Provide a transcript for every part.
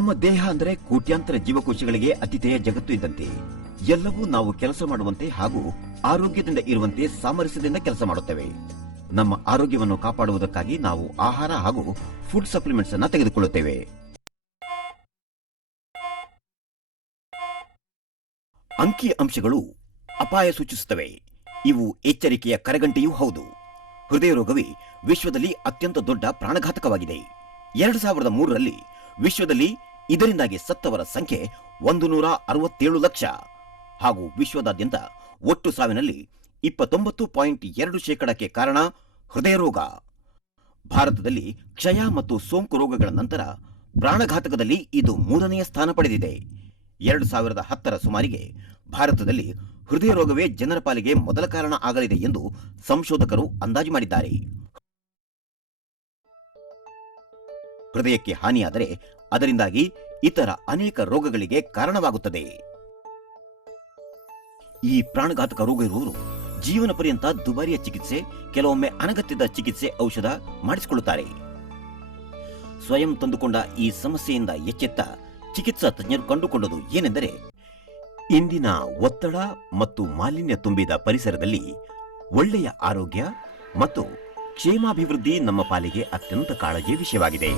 ನಮ್ಮ ದೇಹ ಅಂದರೆ ಕೋಟ್ಯಾಂತರ ಜೀವಕೋಶಗಳಿಗೆ ಅತಿಥೇಯ ಜಗತ್ತು ಇದ್ದಂತೆ. ಎಲ್ಲವೂ ನಾವು ಕೆಲಸ ಮಾಡುವಂತೆ ಹಾಗೂ ಆರೋಗ್ಯದಿಂದ ಇರುವಂತೆ ಸಾಮರಸ್ಯದಿಂದ ಕೆಲಸ ಮಾಡುತ್ತೇವೆ. ನಮ್ಮ ಆರೋಗ್ಯವನ್ನು ಕಾಪಾಡುವುದಕ್ಕಾಗಿ ನಾವು ಆಹಾರ ಹಾಗೂ ಫುಡ್ ಸಪ್ಲಿಮೆಂಟ್ಸ್ ಅನ್ನು ತೆಗೆದುಕೊಳ್ಳುತ್ತೇವೆ. ಅಂಕಿ ಅಂಶಗಳು ಅಪಾಯ ಸೂಚಿಸುತ್ತವೆ. ಇವು ಎಚ್ಚರಿಕೆಯ ಕರೆಗಂಟೆಯೂ ಹೌದು. ಹೃದಯ ರೋಗವೇ ವಿಶ್ವದಲ್ಲಿ ಅತ್ಯಂತ ದೊಡ್ಡ ಪ್ರಾಣಘಾತಕವಾಗಿದೆ. 2003ರಲ್ಲಿ ವಿಶ್ವದಲ್ಲಿ ಇದರಿಂದಾಗಿ ಸತ್ತವರ ಸಂಖ್ಯೆ 167 ಲಕ್ಷ ಹಾಗೂ ವಿಶ್ವದಾದ್ಯಂತ ಒಟ್ಟು ಸಾವಿನಲ್ಲಿ 29.2% ಕಾರಣ ಹೃದಯ ರೋಗ. ಭಾರತದಲ್ಲಿ ಕ್ಷಯ ಮತ್ತು ಸೋಂಕು ರೋಗಗಳ ನಂತರ ಪ್ರಾಣಘಾತಕದಲ್ಲಿ ಇದು 3ನೇ ಸ್ಥಾನ ಪಡೆದಿದೆ. 2010ರ ಸುಮಾರಿಗೆ ಭಾರತದಲ್ಲಿ ಹೃದಯ ರೋಗವೇ ಜನರ ಪಾಲಿಗೆ ಮೊದಲ ಕಾರಣ ಆಗಲಿದೆ ಎಂದು ಸಂಶೋಧಕರು ಅಂದಾಜು ಮಾಡಿದ್ದಾರೆ. ಹೃದಯಕ್ಕೆ ಹಾನಿಯಾದರೆ ಅದರಿಂದಾಗಿ ಇತರ ಅನೇಕ ರೋಗಗಳಿಗೆ ಕಾರಣವಾಗುತ್ತದೆ. ಈ ಪ್ರಾಣಘಾತಕ ರೋಗ ಇರುವವರು ಜೀವನ ಪರ್ಯಂತ ದುಬಾರಿಯ ಚಿಕಿತ್ಸೆ, ಕೆಲವೊಮ್ಮೆ ಅನಗತ್ಯದ ಚಿಕಿತ್ಸೆ ಔಷಧ ಮಾಡಿಸಿಕೊಳ್ಳುತ್ತಾರೆ. ಸ್ವಯಂ ತಂದುಕೊಂಡ ಈ ಸಮಸ್ಯೆಯಿಂದ ಎಚ್ಚೆತ್ತ ಚಿಕಿತ್ಸಾ ತಜ್ಞರು ಕಂಡುಕೊಂಡದು ಏನೆಂದರೆ, ಇಂದಿನ ಒತ್ತಡ ಮತ್ತು ಮಾಲಿನ್ಯ ತುಂಬಿದ ಪರಿಸರದಲ್ಲಿ ಒಳ್ಳೆಯ ಆರೋಗ್ಯ ಮತ್ತು ಕ್ಷೇಮಾಭಿವೃದ್ಧಿ ನಮ್ಮ ಪಾಲಿಗೆ ಅತ್ಯಂತ ಕಾಳಜಿಯ ವಿಷಯವಾಗಿದೆ.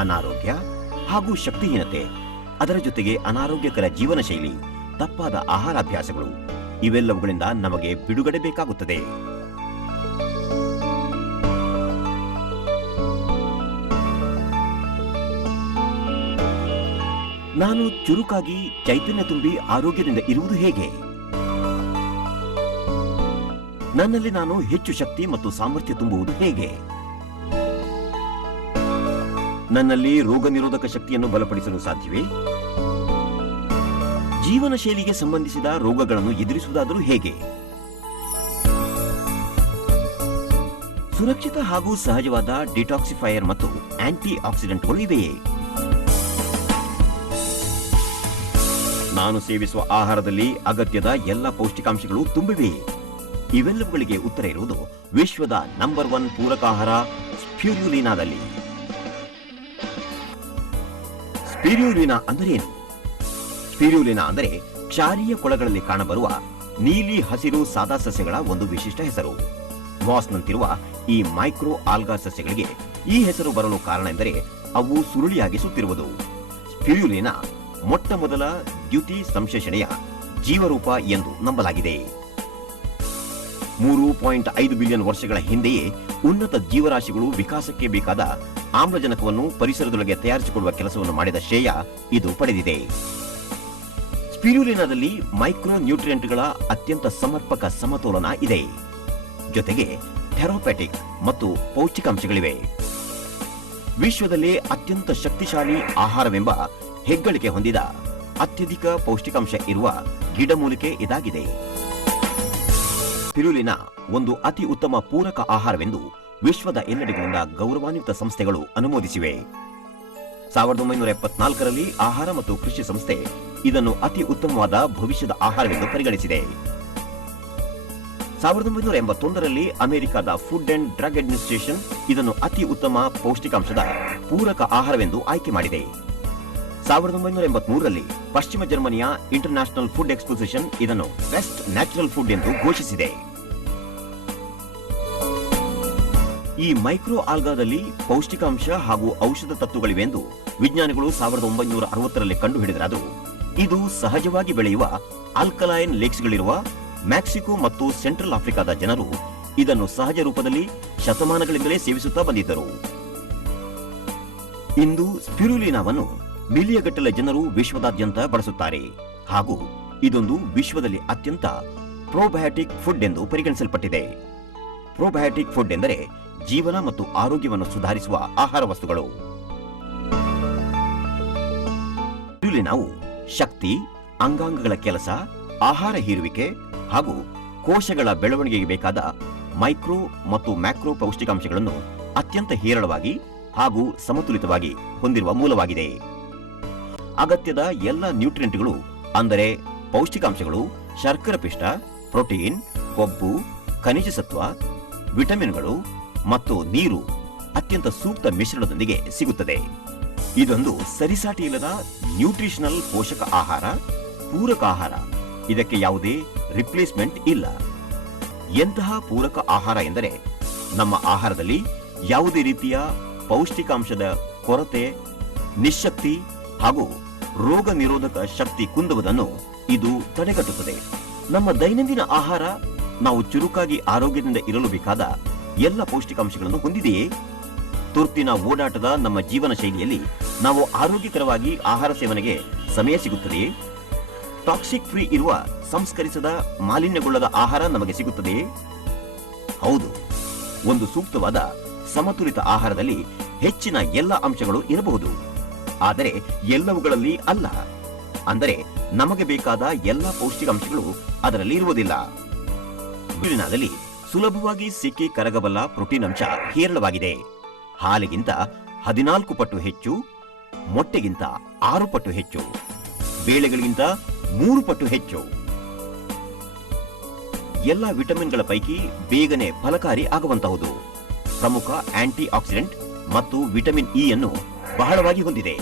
ಅನಾರೋಗ್ಯ ಹಾಗೂ ಶಕ್ತಿಹೀನತೆ, ಅದರ ಜೊತೆಗೆ ಅನಾರೋಗ್ಯಕರ ಜೀವನ ಶೈಲಿ, ತಪ್ಪಾದ ಆಹಾರಾಭ್ಯಾಸಗಳು ಇವೆಲ್ಲವುಗಳಿಂದ ನಮಗೆ ಬಿಡುಗಡೆ ಬೇಕಾಗುತ್ತದೆ. ನಾನು ಚುರುಕಾಗಿ ಚೈತನ್ಯ ತುಂಬಿ ಆರೋಗ್ಯದಿಂದ ಇರುವುದು ಹೇಗೆ? ನನ್ನಲ್ಲಿ ನಾನು ಹೆಚ್ಚು ಶಕ್ತಿ ಮತ್ತು ಸಾಮರ್ಥ್ಯ ತುಂಬುವುದು ಹೇಗೆ? ನನ್ನಲ್ಲಿ ರೋಗ ನಿರೋಧಕ ಶಕ್ತಿಯನ್ನು ಬಲಪಡಿಸಲು ಸಾಧ್ಯವೇ? ಜೀವನ ಶೈಲಿಗೆ ಸಂಬಂಧಿಸಿದ ರೋಗಗಳನ್ನು ಎದುರಿಸುವುದಾದರೂ ಹೇಗೆ? ಸುರಕ್ಷಿತ ಹಾಗೂ ಸಹಜವಾದ ಡಿಟಾಕ್ಸಿಫೈಯರ್ ಮತ್ತು ಆಂಟಿ ಆಕ್ಸಿಡೆಂಟ್ಗಳು ಇವೆಯೇ? ನಾನು ಸೇವಿಸುವ ಆಹಾರದಲ್ಲಿ ಅಗತ್ಯದ ಎಲ್ಲ ಪೌಷ್ಟಿಕಾಂಶಗಳು ತುಂಬಿವೆಯೇ? ಇವೆಲ್ಲವುಗಳಿಗೆ ಉತ್ತರ ಇರುವುದು ವಿಶ್ವದ ನಂಬರ್ 1 ಪೂರಕ ಆಹಾರ ಸ್ಪಿರುಲಿನಾದಲ್ಲಿ. ಸ್ಪಿರುಲಿನಾ ಅಂದರೇನು? ಸ್ಪಿರುಲಿನಾ ಅಂದರೆ ಕ್ಷಾರೀಯ ಕೊಳಗಳಲ್ಲಿ ಕಾಣಬರುವ ನೀಲಿ ಹಸಿರು ಸಾದಾ ಸಸ್ಯಗಳ ಒಂದು ವಿಶಿಷ್ಟ ಹೆಸರು. ಮಾಸ್ನಂತಿರುವ ಈ ಮೈಕ್ರೋ ಆಲ್ಗಾ ಸಸ್ಯಗಳಿಗೆ ಈ ಹೆಸರು ಬರಲು ಕಾರಣ ಎಂದರೆ ಅವು ಸುರುಳಿಯಾಗಿ ಸುತ್ತಿರುವುದು. ಸ್ಪಿರುಲಿನಾ ಮೊಟ್ಟ ಮೊದಲ ದ್ಯುತಿ ಸಂಶ್ಲೇಷಣೆಯ ಜೀವರೂಪ ಎಂದು ನಂಬಲಾಗಿದೆ. 3.5 ಬಿಲಿಯನ್ ವರ್ಷಗಳ ಹಿಂದೆಯೇ ಉನ್ನತ ಜೀವರಾಶಿಗಳು ವಿಕಾಸಕ್ಕೆ ಬೇಕಾದ ಆಮ್ಲಜನಕವನ್ನು ಪರಿಸರದೊಳಗೆ ತಯಾರಿಸಿಕೊಳ್ಳುವ ಕೆಲಸವನ್ನು ಮಾಡಿದ ಶ್ರೇಯ ಇದು ಪಡೆದಿದೆ. ಸ್ಪಿರುಲಿನಾದಲ್ಲಿ ಮೈಕ್ರೋ ನ್ಯೂಟ್ರಿಯೆಂಟ್ಗಳ ಅತ್ಯಂತ ಸಮರ್ಪಕ ಸಮತೋಲನ ಇದೆ. ಜೊತೆಗೆ ಥೆರಪೆಟಿಕ್ ಮತ್ತು ಪೌಷ್ಟಿಕಾಂಶಗಳಿವೆ. ವಿಶ್ವದಲ್ಲೇ ಅತ್ಯಂತ ಶಕ್ತಿಶಾಲಿ ಆಹಾರವೆಂಬ ಹೆಗ್ಗಳಿಕೆ ಹೊಂದಿದ ಅತ್ಯಧಿಕ ಪೌಷ್ಟಿಕಾಂಶ ಇರುವ ಗಿಡಮೂಲಿಕೆ ಇದಾಗಿದೆ. ಸ್ಪಿರುಲಿನಾ ಒಂದು ಅತಿ ಉತ್ತಮ ಪೂರಕ ಆಹಾರವೆಂದು ವಿಶ್ವದ ಎಲ್ಲೆಡೆಗಳಿಂದ ಗೌರವಾನ್ವಿತ ಸಂಸ್ಥೆಗಳು ಅನುಮೋದಿಸಿವೆ. 1974ರಲ್ಲಿ ಆಹಾರ ಮತ್ತು ಕೃಷಿ ಸಂಸ್ಥೆ ಇದನ್ನು ಅತಿ ಉತ್ತಮವಾದ ಭವಿಷ್ಯದ ಆಹಾರವೆಂದು ಪರಿಗಣಿಸಿದೆ. 1981ರಲ್ಲಿ ಅಮೆರಿಕದ ಫುಡ್ ಅಂಡ್ ಡ್ರಗ್ ಅಡ್ಮಿನಿಸ್ಟ್ರೇಷನ್ ಇದನ್ನು ಅತಿ ಉತ್ತಮ ಪೌಷ್ಟಿಕಾಂಶದ ಪೂರಕ ಆಹಾರವೆಂದು ಆಯ್ಕೆ ಮಾಡಿದೆ. 1983ರಲ್ಲಿ ಪಶ್ಚಿಮ ಜರ್ಮನಿಯ ಇಂಟರ್ನ್ಯಾಷನಲ್ ಫುಡ್ ಎಕ್ಸ್ಪೋಸಿಷನ್ ಇದನ್ನು ಬೆಸ್ಟ್ ನ್ಯಾಚುರಲ್ ಫುಡ್ ಎಂದು ಘೋಷಿಸಿದೆ. ಈ ಮೈಕ್ರೋ ಆಲ್ಗಾದಲ್ಲಿ ಪೌಷ್ಟಿಕಾಂಶ ಹಾಗೂ ಔಷಧ ತತ್ವಗಳಿವೆ ಎಂದು ವಿಜ್ಞಾನಿಗಳು 1960ರಲ್ಲಿ ಕಂಡುಹಿಡಿದರಾದರೂ ಇದು ಸಹಜವಾಗಿ ಬೆಳೆಯುವ ಆಲ್ಕಲೈನ್ ಲೇಕ್ಸ್ಗಳಿರುವ ಮೆಕ್ಸಿಕೋ ಮತ್ತು ಸೆಂಟ್ರಲ್ ಆಫ್ರಿಕಾದ ಜನರು ಇದನ್ನು ಸಹಜ ರೂಪದಲ್ಲಿ ಶತಮಾನಗಳಿಂದಲೇ ಸೇವಿಸುತ್ತಾ ಬಂದಿದ್ದರು. ಇಂದು ಸ್ಪಿರುಲಿನಾವನ್ನು ಮಿಲಿಯಗಟ್ಟಲೆ ಜನರು ವಿಶ್ವದಾದ್ಯಂತ ಬಳಸುತ್ತಾರೆ ಹಾಗೂ ಇದೊಂದು ವಿಶ್ವದಲ್ಲಿ ಅತ್ಯಂತ ಪ್ರೋಬಯಾಟಿಕ್ ಫುಡ್ ಎಂದು ಪರಿಗಣಿಸಲ್ಪಟ್ಟಿದೆ. ಪ್ರೋಬಯಾಟಿಕ್ ಫುಡ್ ಎಂದರೆ ಜೀವನ ಮತ್ತು ಆರೋಗ್ಯವನ್ನು ಸುಧಾರಿಸುವ ಆಹಾರ ವಸ್ತುಗಳು. ಸ್ಪಿರುಲಿನಾವು ಶಕ್ತಿ, ಅಂಗಾಂಗಗಳ ಕೆಲಸ, ಆಹಾರ ಹೀರುವಿಕೆ ಹಾಗೂ ಕೋಶಗಳ ಬೆಳವಣಿಗೆಗೆ ಬೇಕಾದ ಮೈಕ್ರೋ ಮತ್ತು ಮ್ಯಾಕ್ರೋ ಪೌಷ್ಟಿಕಾಂಶಗಳನ್ನು ಅತ್ಯಂತ ಹೇರಳವಾಗಿ ಹಾಗೂ ಸಮತೋಲಿತವಾಗಿ ಹೊಂದಿರುವ ಮೂಲವಾಗಿದೆ. ಅಗತ್ಯದ ಎಲ್ಲ ನ್ಯೂಟ್ರಿಯೆಂಟ್ಗಳು ಅಂದರೆ ಪೌಷ್ಟಿಕಾಂಶಗಳು, ಶರ್ಕರ ಪಿಷ್ಟ, ಪ್ರೋಟೀನ್, ಕೊಬ್ಬು, ಖನಿಜ ಸತ್ವ, ವಿಟಮಿನ್ಗಳು ಮತ್ತು ನೀರು ಅತ್ಯಂತ ಸೂಕ್ತ ಮಿಶ್ರಣದೊಂದಿಗೆ ಸಿಗುತ್ತದೆ. ಇದೊಂದು ಸರಿಸಾಟಿ ಇಲ್ಲದ ನ್ಯೂಟ್ರಿಷನಲ್ ಪೋಷಕ ಆಹಾರ, ಪೂರಕ ಆಹಾರ. ಇದಕ್ಕೆ ಯಾವುದೇ ರಿಪ್ಲೇಸ್ಮೆಂಟ್ ಇಲ್ಲ. ಎಂತಹ ಪೂರಕ ಆಹಾರ ಎಂದರೆ ನಮ್ಮ ಆಹಾರದಲ್ಲಿ ಯಾವುದೇ ರೀತಿಯ ಪೌಷ್ಟಿಕಾಂಶದ ಕೊರತೆ, ನಿಶ್ಶಕ್ತಿ ಹಾಗೂ ರೋಗ ನಿರೋಧಕ ಶಕ್ತಿ ಕುಂದುವುದನ್ನು ಇದು ತಡೆಗಟ್ಟುತ್ತದೆ. ನಮ್ಮ ದೈನಂದಿನ ಆಹಾರ ನಾವು ಚುರುಕಾಗಿ ಆರೋಗ್ಯದಿಂದ ಇರಲು ಬೇಕಾದ ಎಲ್ಲ ಪೌಷ್ಟಿಕಾಂಶಗಳನ್ನು ಹೊಂದಿದೆಯೇ? ತುರ್ತಿನ ಓಡಾಟದ ನಮ್ಮ ಜೀವನ ಶೈಲಿಯಲ್ಲಿ ನಾವು ಆರೋಗ್ಯಕರವಾಗಿ ಆಹಾರ ಸೇವನೆಗೆ ಸಮಯ ಸಿಗುತ್ತದೆಯೇ? ಟಾಕ್ಸಿಕ್ ಫ್ರೀ ಇರುವ ಸಂಸ್ಕರಿಸದ ಮಾಲಿನ್ಯಗೊಳ್ಳದ ಆಹಾರ ನಮಗೆ ಸಿಗುತ್ತದೆಯೇ? ಹೌದು. ಒಂದು ಸೂಕ್ತವಾದ ಸಮತೋಲಿತ ಆಹಾರದಲ್ಲಿ ಹೆಚ್ಚಿನ ಎಲ್ಲ ಅಂಶಗಳು ಇರಬಹುದು, ಆದರೆ ಎಲ್ಲವುಗಳಲ್ಲಿ ಅಲ್ಲ. ಅಂದರೆ ನಮಗೆ ಬೇಕಾದ ಎಲ್ಲ ಪೌಷ್ಟಿಕಾಂಶಗಳು ಅದರಲ್ಲಿ ಇರುವುದಿಲ್ಲ. ಬಿಳಿನಾದಲ್ಲಿ ಸುಲಭವಾಗಿ ಸಿಕ್ಕಿ ಕರಗಬಲ್ಲ ಪ್ರೋಟೀನ್ ಅಂಶ ಹೇರಳವಾಗಿದೆ. ಹಾಲಿಗಿಂತ 14 ಪಟ್ಟು ಹೆಚ್ಚು, ಮೊಟ್ಟೆಗಿಂತ 6 ಪಟ್ಟು ಹೆಚ್ಚು, ಬೇಳೆಗಳಿಗಿಂತ 3 ಪಟ್ಟು ಹೆಚ್ಚು. ಎಲ್ಲ ವಿಟಮಿನ್ಗಳ ಪೈಕಿ ಬೇಗನೆ ಫಲಕಾರಿ ಆಗುವಂತಹುದು. ಪ್ರಮುಖ ಆಂಟಿ ಆಕ್ಸಿಡೆಂಟ್ ಮತ್ತು ವಿಟಮಿನ್ ಇ ಅನ್ನು ಬಹಳವಾಗಿ ಹೊಂದಿದೆ.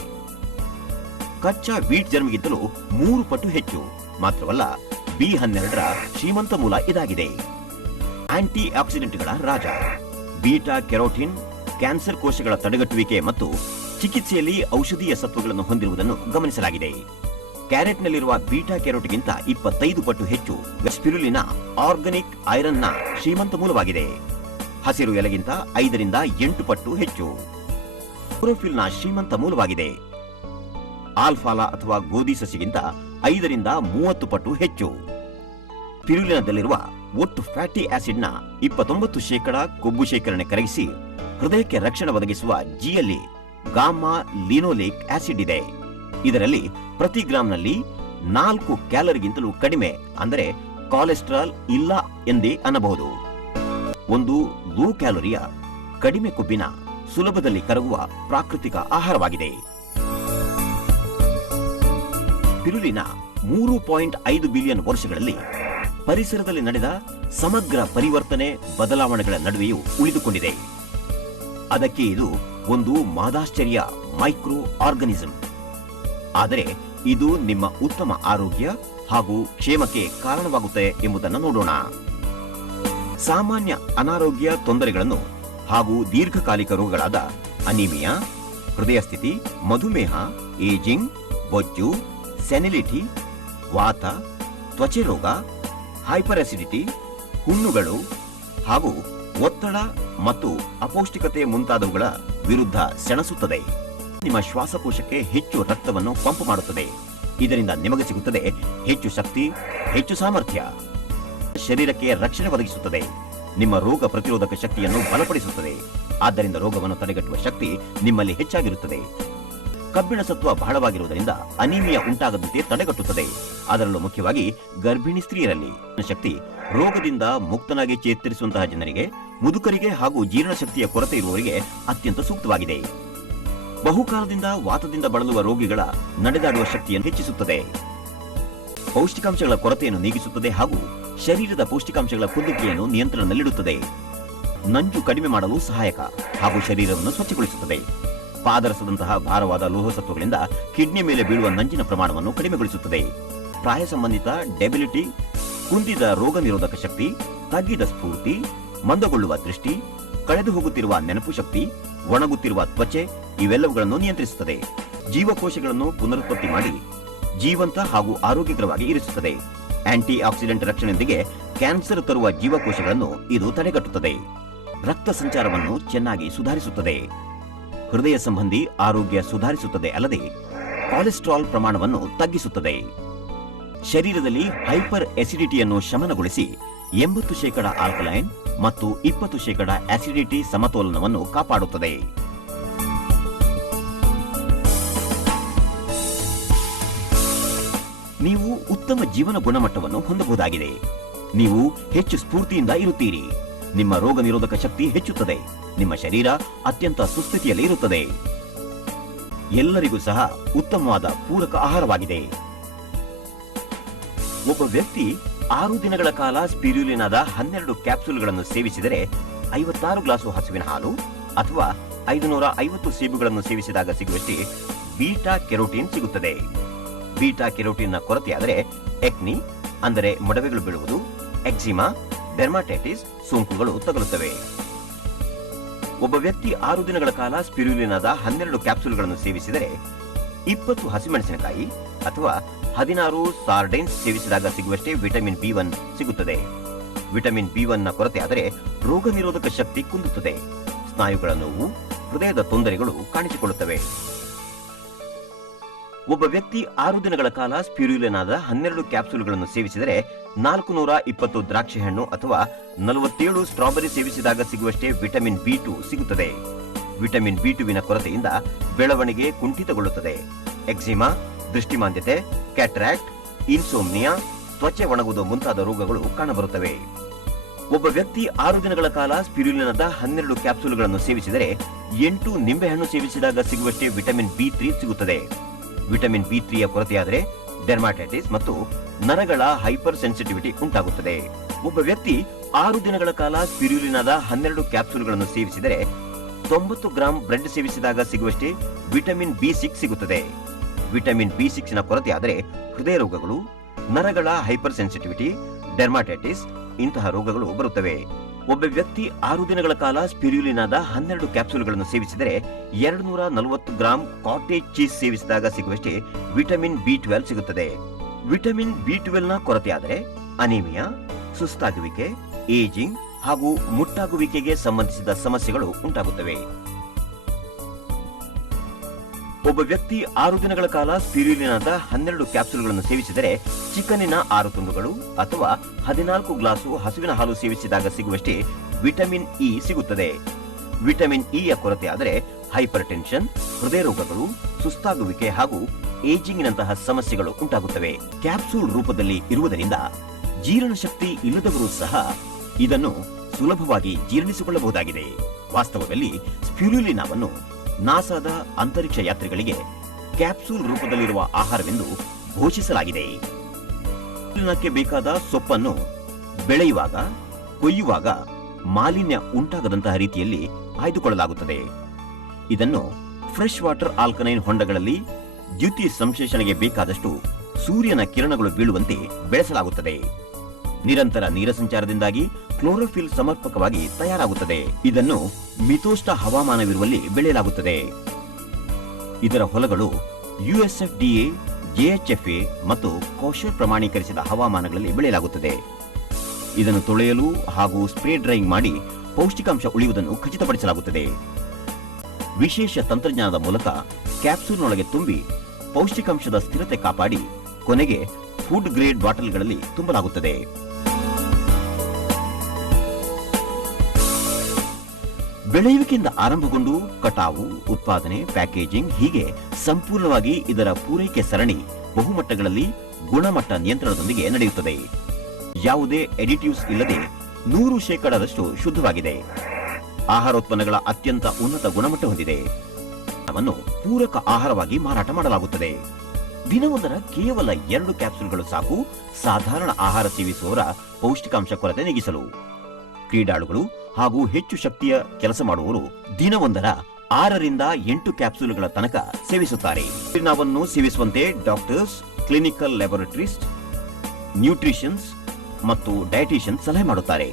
ಕಚ್ಚಾ ವೀಟ್ ಜರ್ಮ್ಗಿಂತಲೂ 3 ಪಟ್ಟು ಹೆಚ್ಚು. ಮಾತ್ರವಲ್ಲ, B12ರ ಶ್ರೀಮಂತ ಮೂಲ ಇದಾಗಿದೆ. ಆಂಟಿ ಆಕ್ಸಿಡೆಂಟ್ಗಳ ರಾಜ. ಬೀಟಾ ಕೆರೋಟಿನ್ ಕ್ಯಾನ್ಸರ್ ಕೋಶಗಳ ತಡೆಗಟ್ಟುವಿಕೆ ಮತ್ತು ಚಿಕಿತ್ಸೆಯಲ್ಲಿ ಔಷಧೀಯ ಸತ್ವಗಳನ್ನು ಹೊಂದಿರುವುದನ್ನು ಗಮನಿಸಲಾಗಿದೆ. ಕ್ಯಾರೆಟ್ನಲ್ಲಿರುವ ಬೀಟಾ ಕೆರೋಟಿನ್ಗಿಂತ 25 ಪಟ್ಟು ಹೆಚ್ಚು. ಸ್ಪಿರುಲಿನಾ ಆರ್ಗಾನಿಕ್ ಐರನ್ನ ಶ್ರೀಮಂತ ಮೂಲವಾಗಿದೆ. ಹಸಿರು ಎಲೆಗಿಂತ 5 ರಿಂದ 8 ಪಟ್ಟು ಹೆಚ್ಚು. ಕ್ಲೋರೋಫಿಲ್ನ ಶ್ರೀಮಂತ ಮೂಲವಾಗಿದೆ. ಆಲ್ಫಾಲಾ ಅಥವಾ ಗೋಧಿ ಸಸಿಗಿಂತ 5 ರಿಂದ 30 ಪಟ್ಟು ಹೆಚ್ಚು. ಸ್ಪಿರುಲಿನಾದಲ್ಲಿರುವ ಒಟ್ಟು ಫ್ಯಾಟಿ ಆಸಿಡ್ನ 29% ಕೊಬ್ಬು ಶೇಖರಣೆ ಕರಗಿಸಿ ಹೃದಯಕ್ಕೆ ರಕ್ಷಣೆ ಒದಗಿಸುವ ಜಿಯಲ್ಲಿ ಗಾಮಾ ಲಿನೋಲಿಕ್ ಆಸಿಡ್ ಇದೆ. ಇದರಲ್ಲಿ ಪ್ರತಿ ಗ್ರಾಂನಲ್ಲಿ 4 ಕ್ಯಾಲರಿಗಿಂತಲೂ ಕಡಿಮೆ, ಅಂದರೆ ಕೊಲೆಸ್ಟ್ರಾಲ್ ಇಲ್ಲ ಎಂದೇ ಅನ್ನಬಹುದು. ಒಂದು ಲೋ ಕ್ಯಾಲೋರಿಯ, ಕಡಿಮೆ ಕೊಬ್ಬಿನ, ಸುಲಭದಲ್ಲಿ ಕರಗುವ ಪ್ರಾಕೃತಿಕ ಆಹಾರವಾಗಿದೆ. ಸ್ಪಿರುಲಿನಾ 3.5 ಬಿಲಿಯನ್ ವರ್ಷಗಳಲ್ಲಿ ಪರಿಸರದಲ್ಲಿ ನಡೆದ ಸಮಗ್ರ ಪರಿವರ್ತನೆ ಬದಲಾವಣೆಗಳ ನಡುವೆಯೂ ಉಳಿದುಕೊಂಡಿದೆ. ಅದಕ್ಕೆ ಇದು ಒಂದು ಮಾದಾಶ್ಚರ್ಯ ಮೈಕ್ರೋ ಆರ್ಗನಿಸಂ. ಆದರೆ ಇದು ನಿಮ್ಮ ಉತ್ತಮ ಆರೋಗ್ಯ ಹಾಗೂ ಕ್ಷೇಮಕ್ಕೆ ಕಾರಣವಾಗುತ್ತದೆ ಎಂಬುದನ್ನು ನೋಡೋಣ. ಸಾಮಾನ್ಯ ಅನಾರೋಗ್ಯ ತೊಂದರೆಗಳನ್ನು ಹಾಗೂ ದೀರ್ಘಕಾಲಿಕ ರೋಗಗಳಾದ ಅನಿಮಿಯಾ, ಹೃದಯ ಸ್ಥಿತಿ, ಮಧುಮೇಹ, ಏಜಿಂಗ್, ಬೊಜ್ಜು, ಸೆನಿಲಿಟಿ, ವಾತ, ತ್ವಚೆ ರೋಗ, ಹೈಪರ್ ಅಸಿಡಿಟಿ, ಹುಣ್ಣುಗಳು ಹಾಗೂ ಒತ್ತಡ ಮತ್ತು ಅಪೌಷ್ಟಿಕತೆ ಮುಂತಾದವುಗಳ ವಿರುದ್ಧ ಸೆಣಸುತ್ತದೆ. ನಿಮ್ಮ ಶ್ವಾಸಕೋಶಕ್ಕೆ ಹೆಚ್ಚು ರಕ್ತವನ್ನು ಪಂಪ್ ಮಾಡುತ್ತದೆ. ಇದರಿಂದ ನಿಮಗೆ ಸಿಗುತ್ತದೆ ಹೆಚ್ಚು ಶಕ್ತಿ, ಹೆಚ್ಚು ಸಾಮರ್ಥ್ಯ. ಶರೀರಕ್ಕೆ ರಕ್ಷಣೆ ಒದಗಿಸುತ್ತದೆ. ನಿಮ್ಮ ರೋಗ ಪ್ರತಿರೋಧಕ ಶಕ್ತಿಯನ್ನು ಬಲಪಡಿಸುತ್ತದೆ. ಆದ್ದರಿಂದ ರೋಗವನ್ನು ತಡೆಗಟ್ಟುವ ಶಕ್ತಿ ನಿಮ್ಮಲ್ಲಿ ಹೆಚ್ಚಾಗಿರುತ್ತದೆ. ಕಬ್ಬಿಣ ಸತ್ವ ಬಹಳವಾಗಿರುವುದರಿಂದ ಅನಿಮಿಯಾ ಉಂಟಾಗದಂತೆ ತಡೆಗಟ್ಟುತ್ತದೆ. ಅದರಲ್ಲೂ ಮುಖ್ಯವಾಗಿ ಗರ್ಭಿಣಿ ಸ್ತ್ರೀಯರಲ್ಲಿ. ಶಕ್ತಿ ರೋಗದಿಂದ ಮುಕ್ತನಾಗಿ ಚೇತರಿಸುವಂತಹ ಜನರಿಗೆ, ಮುದುಕರಿಗೆ ಹಾಗೂ ಜೀರ್ಣಶಕ್ತಿಯ ಕೊರತೆ ಇರುವವರಿಗೆ ಅತ್ಯಂತ ಸೂಕ್ತವಾಗಿದೆ. ಬಹುಕಾಲದಿಂದ ವಾತದಿಂದ ಬಳಲುವ ರೋಗಿಗಳ ನಡೆದಾಡುವ ಶಕ್ತಿಯನ್ನು ಹೆಚ್ಚಿಸುತ್ತದೆ. ಪೌಷ್ಟಿಕಾಂಶಗಳ ಕೊರತೆಯನ್ನು ನೀಗಿಸುತ್ತದೆ ಹಾಗೂ ಶರೀರದ ಪೌಷ್ಟಿಕಾಂಶಗಳ ಕುಂದುವಿಕೆಯನ್ನು ನಿಯಂತ್ರಣದಲ್ಲಿಡುತ್ತದೆ. ನಂಜು ಕಡಿಮೆ ಮಾಡಲು ಸಹಾಯಕ ಹಾಗೂ ಶರೀರವನ್ನು ಸ್ವಚ್ಛಗೊಳಿಸುತ್ತದೆ. ಪಾದರಸದಂತಹ ಭಾರವಾದ ಲೋಹಸತ್ವಗಳಿಂದ ಕಿಡ್ನಿ ಮೇಲೆ ಬೀಳುವ ನಂಜಿನ ಪ್ರಮಾಣವನ್ನು ಕಡಿಮೆಗೊಳಿಸುತ್ತದೆ. ಪ್ರಾಯ ಸಂಬಂಧಿತ ಡೆಬಿಲಿಟಿ, ಕುಂದಿದ ರೋಗ ನಿರೋಧಕ ಶಕ್ತಿ, ತಗ್ಗಿದ ಸ್ಫೂರ್ತಿ, ಮಂದಗೊಳ್ಳುವ ದೃಷ್ಟಿ, ಕಳೆದು ಹೋಗುತ್ತಿರುವ ನೆನಪು ಶಕ್ತಿ, ಒಣಗುತ್ತಿರುವ ತ್ವಚೆ ಇವೆಲ್ಲವುಗಳನ್ನು ನಿಯಂತ್ರಿಸುತ್ತದೆ. ಜೀವಕೋಶಗಳನ್ನು ಪುನರುತ್ಪತ್ತಿ ಮಾಡಿ ಜೀವಂತ ಹಾಗೂ ಆರೋಗ್ಯಕರವಾಗಿ ಇರಿಸುತ್ತದೆ. ಆಂಟಿ ಆಕ್ಸಿಡೆಂಟ್ ರಕ್ಷಣೆಯೊಂದಿಗೆ ಕ್ಯಾನ್ಸರ್ ತರುವ ಜೀವಕೋಶಗಳನ್ನು ಇದು ತಡೆಗಟ್ಟುತ್ತದೆ. ರಕ್ತ ಸಂಚಾರವನ್ನು ಚೆನ್ನಾಗಿ ಸುಧಾರಿಸುತ್ತದೆ. ಹೃದಯ ಸಂಬಂಧಿ ಆರೋಗ್ಯ ಸುಧಾರಿಸುತ್ತದೆ ಅಲ್ಲದೆ ಕೊಲೆಸ್ಟ್ರಾಲ್ ಪ್ರಮಾಣವನ್ನು ತಗ್ಗಿಸುತ್ತದೆ. ಶರೀರದಲ್ಲಿ ಹೈಪರ್ ಎಸಿಡಿಟಿಯನ್ನು ಶಮನಗೊಳಿಸಿ 80% ಆಲ್ಕಲೈನ್ ಮತ್ತು 20% ಆಸಿಡಿಟಿ ಸಮತೋಲನವನ್ನು ಕಾಪಾಡುತ್ತದೆ. ನೀವು ಉತ್ತಮ ಜೀವನ ಗುಣಮಟ್ಟವನ್ನು ಹೊಂದಬಹುದಾಗಿದೆ. ನೀವು ಹೆಚ್ಚು ಸ್ಫೂರ್ತಿಯಿಂದ ಇರುತ್ತೀರಿ. ನಿಮ್ಮ ರೋಗ ನಿರೋಧಕ ಶಕ್ತಿ ಹೆಚ್ಚುತ್ತದೆ. ನಿಮ್ಮ ಶರೀರ ಅತ್ಯಂತ ಸುಸ್ಥಿತಿಯಲ್ಲಿ ಇರುತ್ತದೆ. ಎಲ್ಲರಿಗೂ ಸಹ ಉತ್ತಮವಾದ ಪೂರಕ ಆಹಾರವಾಗಿದೆ. ಒಬ್ಬ ವ್ಯಕ್ತಿ 6 ದಿನಗಳ ಕಾಲ ಸ್ಪಿರುಲಿನಾದ 12 ಕ್ಯಾಪ್ಸೂಲ್ಗಳನ್ನು ಸೇವಿಸಿದರೆ 56 ಗ್ಲಾಸು ಹಸುವಿನ ಹಾಲು ಅಥವಾ 550 ಸೇಬುಗಳನ್ನು ಸೇವಿಸಿದಾಗ ಸಿಗುವಷ್ಟೇ ಬೀಟಾ ಕೆರೋಟಿನ್ ಸಿಗುತ್ತದೆ. ಬೀಟಾ ಕೆರೋಟಿನ್ನ ಕೊರತೆಯಾದರೆ ಎಕ್ನಿ ಅಂದರೆ ಮೊಡವೆಗಳು ಬೀಳುವುದು, ಎಕ್ಸಿಮಾ, ಡೆರ್ಮಾಟೈಟಿಸ್ ಸೋಂಕುಗಳು ತಗುಲುತ್ತವೆ. ಒಬ್ಬ ವ್ಯಕ್ತಿ 6 ದಿನಗಳ ಕಾಲ ಸ್ಪಿರುಲಿನಾದ 12 ಕ್ಯಾಪ್ಸೂಲ್ಗಳನ್ನು ಸೇವಿಸಿದರೆ 20 ಹಸಿಮೆಣಸಿನಕಾಯಿ ಅಥವಾ 16 ಸಾರ್ಡೈನ್ಸ್ ಸೇವಿಸಿದಾಗ ಸಿಗುವಷ್ಟೇ ವಿಟಮಿನ್ ಬಿ1 ಸಿಗುತ್ತದೆ. ವಿಟಮಿನ್ ಬಿ1 ನ ಕೊರತೆಯಾದರೆ ರೋಗ ನಿರೋಧಕ ಶಕ್ತಿ ಕುಂದುತ್ತದೆ, ಸ್ನಾಯುಗಳ ನೋವು, ಹೃದಯದ ತೊಂದರೆಗಳು ಕಾಣಿಸಿಕೊಳ್ಳುತ್ತವೆ. ಒಬ್ಬ ವ್ಯಕ್ತಿ 6 ದಿನಗಳ ಕಾಲ ಸ್ಪಿರುಲಿನಾದ 12 ಕ್ಯಾಪ್ಸೂಲ್ಗಳನ್ನು ಸೇವಿಸಿದರೆ 420 ದ್ರಾಕ್ಷಿ ಹಣ್ಣು ಅಥವಾ 47 ಸ್ಟ್ರಾಬೆರಿ ಸೇವಿಸಿದಾಗ ಸಿಗುವಷ್ಟೇ ವಿಟಮಿನ್ ಬಿ2 ಸಿಗುತ್ತದೆ. ವಿಟಮಿನ್ ಬಿ2ವಿನ ಕೊರತೆಯಿಂದ ಬೆಳವಣಿಗೆ ಕುಂಠಿತಗೊಳ್ಳುತ್ತದೆ. ಎಕ್ಸಿಮಾ, ದೃಷ್ಟಿಮಾಂದ್ಯತೆ, ಕ್ಯಾಟ್ರಾಕ್ಟ್, ಇನ್ಸೋಮ್ನಿಯಾ, ತ್ವಚೆ ಒಣಗುವುದು ಮುಂತಾದ ರೋಗಗಳು ಕಾಣಬರುತ್ತವೆ. ಒಬ್ಬ ವ್ಯಕ್ತಿ 6 ದಿನಗಳ ಕಾಲ ಸ್ಪಿರುಲಿನಾದ 12 ಕ್ಯಾಪ್ಸೂಲ್ಗಳನ್ನು ಸೇವಿಸಿದರೆ 8 ನಿಂಬೆಹಣ್ಣು ಸೇವಿಸಿದಾಗ ಸಿಗುವಷ್ಟೇ ವಿಟಮಿನ್ ಬಿ3 ಸಿಗುತ್ತದೆ. ವಿಟಮಿನ್ ಬಿ3ಯ ಕೊರತೆಯಾದರೆ ಡೆರ್ಮಾಟೈಟಿಸ್ ಮತ್ತು ನರಗಳ ಹೈಪರ್ ಸೆನ್ಸಿಟಿವಿಟಿ ಉಂಟಾಗುತ್ತದೆ. ಒಬ್ಬ ವ್ಯಕ್ತಿ 6 ದಿನಗಳ ಕಾಲ ಸ್ಪಿರುಲಿನಾದ 12 ಕ್ಯಾಪ್ಸೂಲ್ಗಳನ್ನು ಸೇವಿಸಿದರೆ 90 ಗ್ರಾಂ ಬ್ರೆಡ್ ಸೇವಿಸಿದಾಗ ಸಿಗುವಷ್ಟೇ ವಿಟಮಿನ್ ಬಿ6 ಸಿಗುತ್ತದೆ. ವಿಟಮಿನ್ ಬಿ6 ನ ಕೊರತೆಯಾದರೆ ಹೃದಯ ರೋಗಗಳು, ನರಗಳ ಹೈಪರ್ ಸೆನ್ಸಿಟಿವಿಟಿ, ಡೆರ್ಮಾಟೈಟಿಸ್ ಇಂತಹ ರೋಗಗಳು ಬರುತ್ತವೆ. ಒಬ್ಬ ವ್ಯಕ್ತಿ 6 ದಿನಗಳ ಕಾಲ ಸ್ಪಿರುಲಿನಾದ 12 ಕ್ಯಾಪ್ಸೂಲ್ಗಳನ್ನು ಸೇವಿಸಿದರೆ 240 ಗ್ರಾಂ ಕಾಟೇಜ್ ಚೀಸ್ ಸೇವಿಸಿದಾಗ ಸಿಗುವಷ್ಟೇ ವಿಟಮಿನ್ ಬಿ12 ಸಿಗುತ್ತದೆ. ವಿಟಮಿನ್ ಬಿ12 ನ ಕೊರತೆಯಾದರೆ ಅನಿಮಿಯಾ, ಸುಸ್ತಾಗುವಿಕೆ, ಏಜಿಂಗ್ ಹಾಗೂ ಮುಟ್ಟಾಗುವಿಕೆಗೆ ಸಂಬಂಧಿಸಿದ ಸಮಸ್ಯೆಗಳು ಉಂಟಾಗುತ್ತವೆ. ಒಬ್ಬ ವ್ಯಕ್ತಿ 6 ದಿನಗಳ ಕಾಲ ಸ್ಪಿರುಲಿನಾದ 12 ಕ್ಯಾಪ್ಸೂಲ್ಗಳನ್ನು ಸೇವಿಸಿದರೆ ಚಿಕನ್ನಿನ 6 ತುಂಡುಗಳು ಅಥವಾ 14 ಗ್ಲಾಸು ಹಸುವಿನ ಹಾಲು ಸೇವಿಸಿದಾಗ ಸಿಗುವಷ್ಟೇ ವಿಟಮಿನ್ ಇ ಸಿಗುತ್ತದೆ. ವಿಟಮಿನ್ ಇ ಯ ಕೊರತೆಯಾದರೆ ಹೈಪರ್ ಟೆನ್ಷನ್, ಹೃದಯ ರೋಗಗಳು, ಸುಸ್ತಾಗುವಿಕೆ ಹಾಗೂ ಏಜಿಂಗ್ನಂತಹ ಸಮಸ್ಯೆಗಳು ಉಂಟಾಗುತ್ತವೆ. ಕ್ಯಾಪ್ಸೂಲ್ ರೂಪದಲ್ಲಿ ಇರುವುದರಿಂದ ಜೀರ್ಣಶಕ್ತಿ ಇಲ್ಲದವರು ಸಹ ಇದನ್ನು ಸುಲಭವಾಗಿ ಜೀರ್ಣಿಸಿಕೊಳ್ಳಬಹುದಾಗಿದೆ. ವಾಸ್ತವದಲ್ಲಿ ಸ್ಪಿರುಲಿನಾವನ್ನು ನಾಸಾದ ಅಂತರಿಕ್ಷ ಯಾತ್ರಿಗಳಿಗೆ ಕ್ಯಾಪ್ಸೂಲ್ ರೂಪದಲ್ಲಿರುವ ಆಹಾರವೆಂದು ಘೋಷಿಸಲಾಗಿದೆ. ಸ್ಪಿರುಲಿನಾಕ್ಕೆ ಬೇಕಾದ ಸೊಪ್ಪನ್ನು ಬೆಳೆಯುವಾಗ, ಕೊಯ್ಯುವಾಗ ಮಾಲಿನ್ಯ ಉಂಟಾಗದಂತಹ ರೀತಿಯಲ್ಲಿ ಆಯ್ದುಕೊಳ್ಳಲಾಗುತ್ತದೆ. ಇದನ್ನು ಫ್ರೆಶ್ ವಾಟರ್ ಆಲ್ಕನೈನ್ ಹೊಂಡಗಳಲ್ಲಿ ದ್ಯುತಿ ಸಂಶ್ಲೇಷಣೆಗೆ ಬೇಕಾದಷ್ಟು ಸೂರ್ಯನ ಕಿರಣಗಳು ಬೀಳುವಂತೆ ಬೆಳೆಸಲಾಗುತ್ತದೆ. ನಿರಂತರ ನೀರ ಸಂಚಾರದಿಂದಾಗಿ ಕ್ಲೋರೋಫಿಲ್ ಸಮರ್ಪಕವಾಗಿ ತಯಾರಾಗುತ್ತದೆ. ಇದನ್ನು ಮಿತೋಷ್ಣ ಹವಾಮಾನವಿರುವಲ್ಲಿ ಬೆಳೆಯಲಾಗುತ್ತದೆ. ಇದರ ಹೊಲಗಳು ಯುಎಸ್ಎಫ್ಡಿಎ, ಜೆಎಚ್ಎಫ್ಎ ಮತ್ತು ಕೋಶರ್ ಪ್ರಮಾಣೀಕರಿಸಿದ ಹವಾಮಾನಗಳಲ್ಲಿ ಬೆಳೆಯಲಾಗುತ್ತದೆ. ಇದನ್ನು ತೊಳೆಯಲು ಹಾಗೂ ಸ್ಪ್ರೇ ಡ್ರೈಯಿಂಗ್ ಮಾಡಿ ಪೌಷ್ಟಿಕಾಂಶ ಉಳಿಯುವುದನ್ನು ಖಚಿತಪಡಿಸಲಾಗುತ್ತದೆ. ವಿಶೇಷ ತಂತ್ರಜ್ಞಾನದ ಮೂಲಕ ಕ್ಯಾಪ್ಸೂಲ್ನೊಳಗೆ ತುಂಬಿ ಪೌಷ್ಟಿಕಾಂಶದ ಸ್ಥಿರತೆ ಕಾಪಾಡಿ ಕೊನೆಗೆ ಫುಡ್ ಗ್ರೇಡ್ ಬಾಟಲ್ಗಳಲ್ಲಿ ತುಂಬಲಾಗುತ್ತದೆ. ಬೆಳೆಯುವಿಕೆಯಿಂದ ಆರಂಭಗೊಂಡು ಕಟಾವು, ಉತ್ಪಾದನೆ, ಪ್ಯಾಕೇಜಿಂಗ್ ಹೀಗೆ ಸಂಪೂರ್ಣವಾಗಿ ಇದರ ಪೂರೈಕೆ ಸರಣಿ ಬಹುಮಟ್ಟಗಳಲ್ಲಿ ಗುಣಮಟ್ಟ ನಿಯಂತ್ರಣದೊಂದಿಗೆ ನಡೆಯುತ್ತದೆ. ಯಾವುದೇ ಎಡಿಟಿವ್ಸ್ ಇಲ್ಲದೆ 100% ಶುದ್ಧವಾಗಿದೆ. ಆಹಾರೋತ್ಪನ್ನಗಳ ಅತ್ಯಂತ ಉನ್ನತ ಗುಣಮಟ್ಟ ಹೊಂದಿದೆ. ಅವನ್ನು ಪೂರಕ ಆಹಾರವಾಗಿ ಮಾರಾಟ ಮಾಡಲಾಗುತ್ತದೆ. ದಿನವೊಂದರ ಕೇವಲ 2 ಕ್ಯಾಪ್ಸೂಲ್ಗಳು ಸಾಕು ಸಾಧಾರಣ ಆಹಾರ ಸೇವಿಸುವವರ ಪೌಷ್ಟಿಕಾಂಶ ಕೊರತೆ ನೀಗಿಸಲು. ಕ್ರೀಡಾಳುಗಳು ಹಾಗೂ ಹೆಚ್ಚು ಶಕ್ತಿಯ ಕೆಲಸ ಮಾಡುವವರು ದಿನವೊಂದರ 6 ರಿಂದ 8 ಕ್ಯಾಪ್ಸೂಲ್ಗಳ ತನಕ ಸೇವಿಸುತ್ತಾರೆ. ಸ್ಪಿರುಲಿನಾವನ್ನು ಸೇವಿಸುವಂತೆ ಡಾಕ್ಟರ್ಸ್, ಕ್ಲಿನಿಕಲ್ ಲ್ಯಾಬೊರೇಟರಿಸ್ಟ್, ನ್ಯೂಟ್ರಿಷನ್ಸ್ ಮತ್ತು ಡಯಟಿಷಿಯನ್ ಸಲಹೆ ಮಾಡುತ್ತಾರೆ.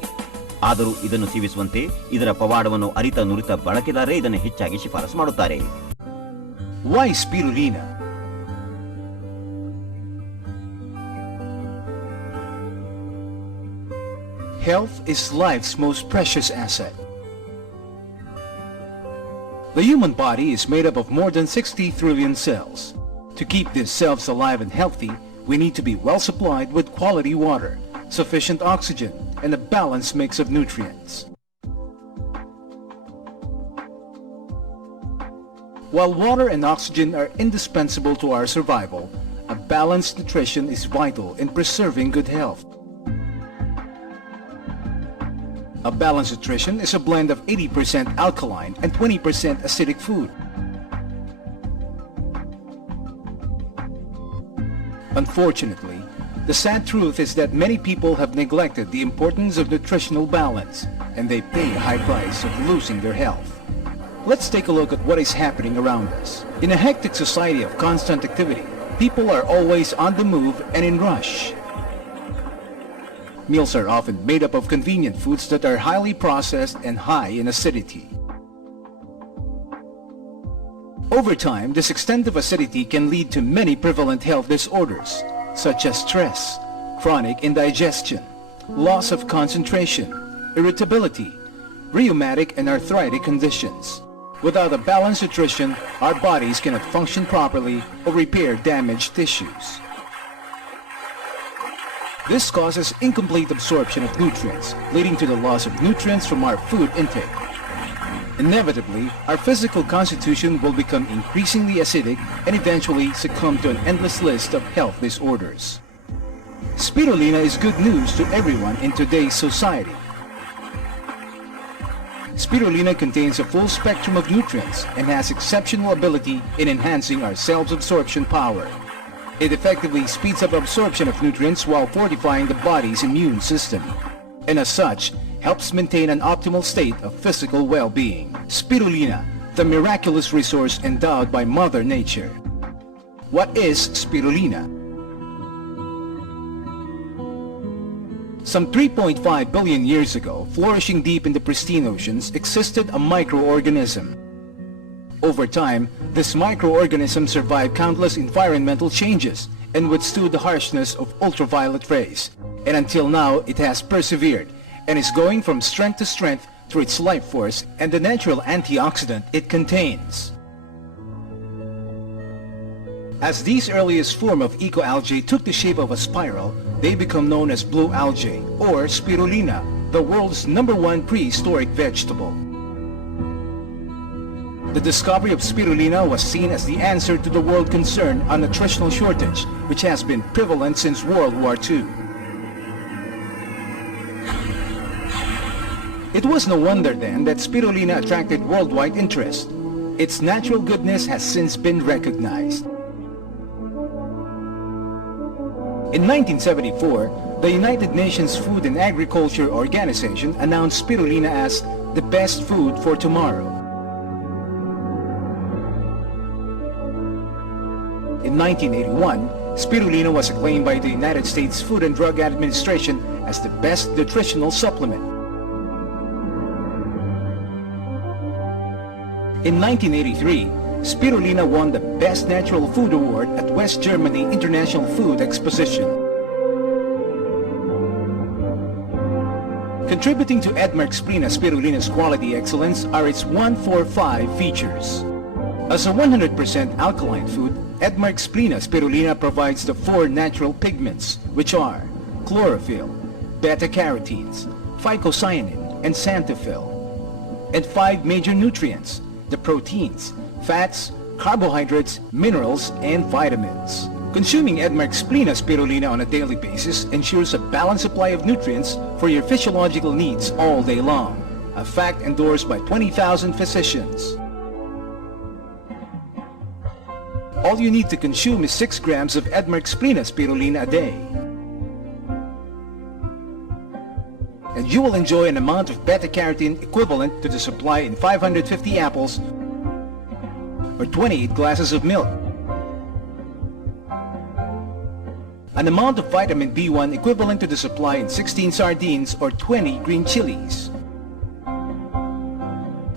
ಆದರೂ ಇದನ್ನು ಸೇವಿಸುವಂತೆ ಇದರ ಪವಾಡವನ್ನು ಅರಿತ ನುರಿತ ಬಳಕೆದಾರರೇ ಇದನ್ನು ಹೆಚ್ಚಾಗಿ ಶಿಫಾರಸು ಮಾಡುತ್ತಾರೆ. Why spirulina? Health is life's most precious asset. The human body is made up of more than 60 trillion cells. To keep these cells alive and healthy, we need to be well supplied with quality water, sufficient oxygen, and a balanced mix of nutrients. While water and oxygen are indispensable to our survival, a balanced nutrition is vital in preserving good health. A balanced nutrition is a blend of 80% alkaline and 20% acidic food. Unfortunately, the sad truth is that many people have neglected the importance of nutritional balance, and they pay a high price of losing their health. Let's take a look at what is happening around us. In a hectic society of constant activity, people are always on the move and in rush. Meals are often made up of convenient foods that are highly processed and high in acidity. Over time, this extent of acidity can lead to many prevalent health disorders, such as stress, chronic indigestion, loss of concentration, irritability, rheumatic and arthritic conditions. Without a balanced nutrition, our bodies cannot function properly or repair damaged tissues. This causes incomplete absorption of nutrients, leading to the loss of nutrients from our food intake. Inevitably, our physical constitution will become increasingly acidic and eventually succumb to an endless list of health disorders. Spirulina is good news to everyone in today's society. Spirulina contains a full spectrum of nutrients and has exceptional ability in enhancing our self-absorption power. It effectively speeds up absorption of nutrients while fortifying the body's immune system, and as such, helps maintain an optimal state of physical well-being. Spirulina, the miraculous resource endowed by Mother Nature. What is spirulina? Some 3.5 billion years ago, flourishing deep in the pristine oceans, existed a microorganism. Over time, this microorganism survived countless environmental changes and withstood the harshness of ultraviolet rays, and until now it has persevered and is going from strength to strength through its life force and the natural antioxidant it contains. As these earliest form of ecoalgae took the shape of a spiral, they become known as blue algae, or spirulina, the world's #1 prehistoric vegetable. The discovery of spirulina was seen as the answer to the world concern on nutritional shortage, which has been prevalent since World War II. It was no wonder then that spirulina attracted worldwide interest. Its natural goodness has since been recognized. In 1974, the United Nations Food and Agriculture Organization announced spirulina as the best food for tomorrow. In 1981, spirulina was acclaimed by the United States Food and Drug Administration as the best nutritional supplement. In 1983, spirulina won the Best Natural Food Award at West Germany International Food Exposition. Contributing to Edmark Splina spirulina's quality excellence are its 145 features. As a 100% alkaline food, Edmark Splina spirulina provides the 4 natural pigments, which are chlorophyll, beta-carotenes, phycocyanin, and xanthophyll, and 5 major nutrients, the proteins, fats, carbohydrates, minerals, and vitamins. Consuming Edmark Splina spirulina on a daily basis ensures a balanced supply of nutrients for your physiological needs all day long, a fact endorsed by 20,000 physicians. All you need to consume is 6 grams of Edmark Splina spirulina a day. And you will enjoy an amount of beta-carotene equivalent to the supply in 550 apples or 28 glasses of milk. An amount of vitamin B1 equivalent to the supply in 16 sardines or 20 green chilies.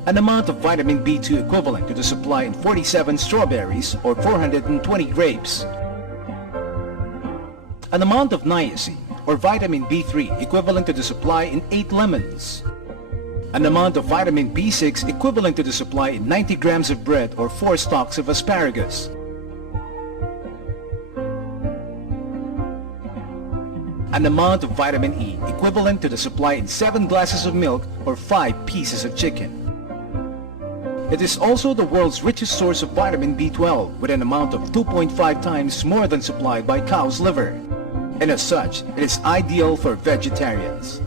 An amount of vitamin B2 equivalent to the supply in 47 strawberries or 420 grapes. An amount of niacin or vitamin B3 equivalent to the supply in 8 lemons. An amount of vitamin B6 equivalent to the supply in 90 grams of bread or 4 stalks of asparagus. An amount of vitamin E equivalent to the supply in 7 glasses of milk or 5 pieces of chicken. It is also the world's richest source of vitamin B12 with an amount of 2.5 times more than supplied by cow's liver. And as such, it is ideal for vegetarians.